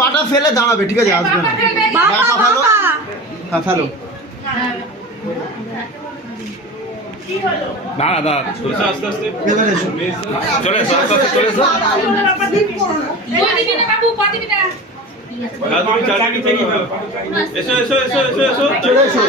পাটা ফেলে দাঁড়াবে, ঠিক আছে? আসবে না। ফেলো। হ্যাঁ ফেলো। না না আস্তে আস্তে চলে এসো, আস্তে আস্তে চলে এসো। এসো এসো এসো এসো এসো চলে এসো।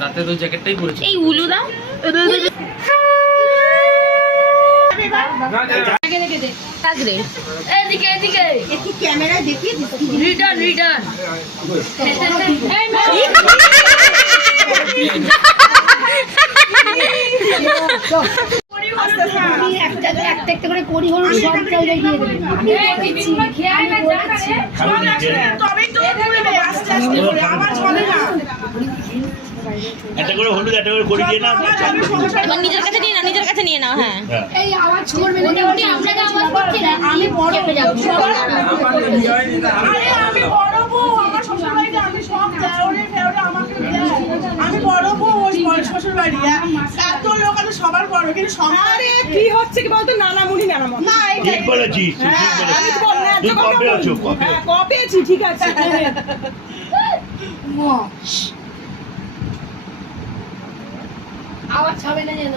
রাতে তো জ্যাকেটটাই পরেছি। এই উলু দাও। এদিকে এদিকে একটু ক্যামেরা দেখি। Return return. একটা করে করি হলো সব জায়গায় দিয়ে দেবে। একটা করে হলুদ, একটা করে করি দিয়ে নাও। এবার নিজের কাছে নিয়ে নাও, নিজের কাছে নিয়ে নাও। হ্যাঁ এই আওয়াজ করবে না, আমরা যে আওয়াজ করছি না, আমি বড় হয়ে যাব। আরে আমি বড় বউ, আমার শ্বশুর বাড়িতে আমি সব দেওরে ফেওরে আমাকে দেয়। আমি বড় বউ, ওই শ্বশুর বাড়ি এত লোক, আমি সবার বড়, কিন্তু সবার কি হচ্ছে কি বলতো, নানামুনি নানামা না। ঠিক বলেছিস, ঠিক বলেছিস। তুই কবে আছো? কবে আছি? ঠিক আছে। আওয়াজ হবে না যেন।